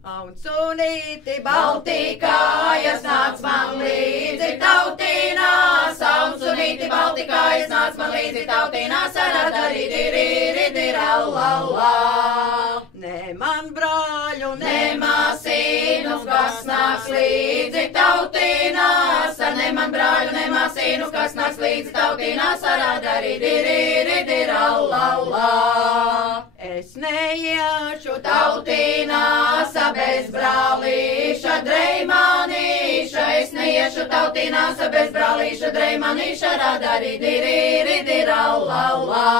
Un sunīti baltī kājas nāc man līdzi tautīnās, un sunīti baltī kājas nāc man līdzi tautīnās, aradaridiriridirallallā. Ne man brāļu, ne māsīnu, kas nāks līdzi tautīnās, ne man brāļu, ne māsīnu, kas nāks līdzi tautīnās, aradaridiriridirallallā. Es neiešu tautīnās, bez brālīša dreimanīša, es neiešu tautīnās, bez brālīša dreimanīša, radarīdirīridirallallā.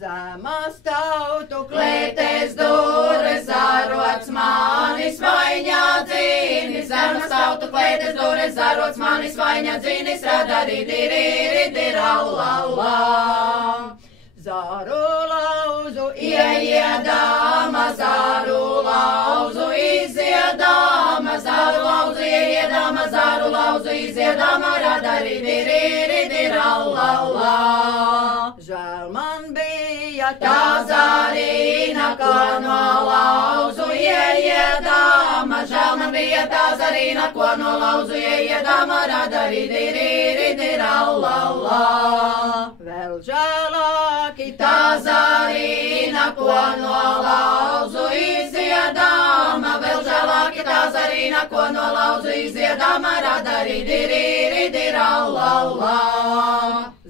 Zemas tautu klētes dūres, zarots manis vaiņā dzīnis, zemas tautu klētes dūres, zarots manis vaiņā dzīnis, radarīdirīridirallallā. Zaru lauzu ieiedama, zaru lauzu iziedama, zaru lauzu ieiedama, zaru lauzu iziedama, radarīdirīridirallallā. Žēl man bija tā zarīna, ko no lauzu ieiedama, žēl man bija tā zarīna, ko no lauzu ieiedama, radarīdirīridirallallā. Vēl žēlāki tā zarīna, ko no lauzu iziedama, vēl žēlāki tā zarīna, ko no lauzu iziedama, radarīdirīridirallallā.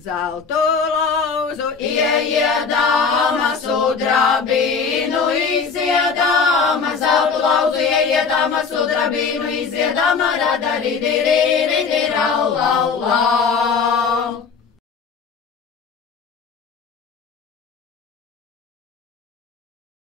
Zeltu lauzu ieiedama, sudrabīnu iziedama, zeltu lauzu ieiedama, sudrabīnu iziedama, radarīdirīridirallallā.